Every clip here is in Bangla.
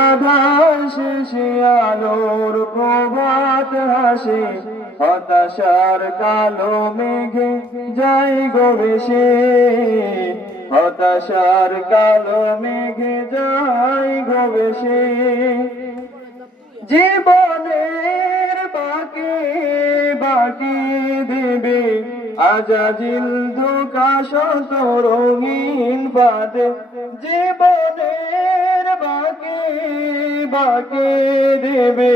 আধার শেষে আলোর প্রভাত হাসে, হতাশার কালো মেঘে যাই গো ভেসে, হতাশার কালো মেঘে যাই গো ভেসে। জীবনের বাকি বাকি দেবে আজাজিল ধোঁকা শত রঙিন বাদে, জীবনের বাকি বাকি দেবে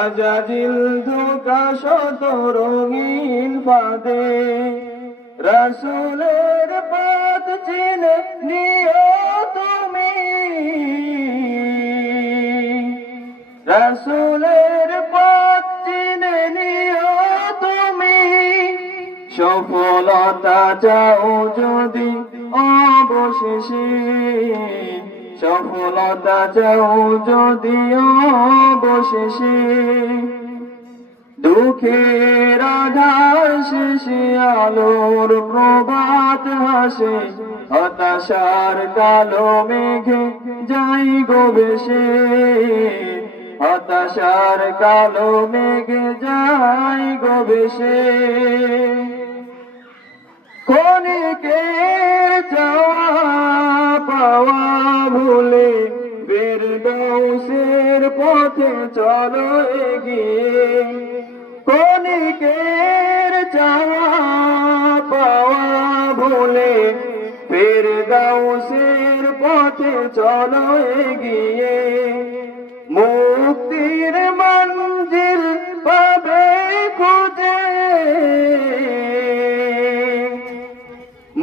আজাজিল ধোঁকা শত রঙিন বাদে। রাসূলের পথ চিনে নিও তুমি, রাসূলের পথ চিনে নিও তুমি। সফলতা চাও যদি অবশেষে, সফলতা চাও যদি অবশেষে। দুঃখের আধার শেষে আলোর প্রভাত হাসে, হতাশার কালো মেঘে যাই গো ভেসে, হতাশার কালো মেঘে যাই গো ভেসে। ক্ষণিকের চাওয়া পাওয়া ভুলে ফেরদৌসের পথে চলো এগিয়ে, ক্ষণিকের চাওয়া পাওয়া ভুলে ফেরদৌসের পথে চলো এগিয়ে। মুক্তির মঞ্জিল পাবে খুঁজে,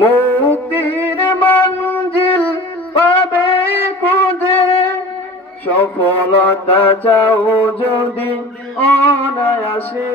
মুক্তির মঞ্জিল পাবে খুঁজে। সফলতা চাও যদি অনায়াসে,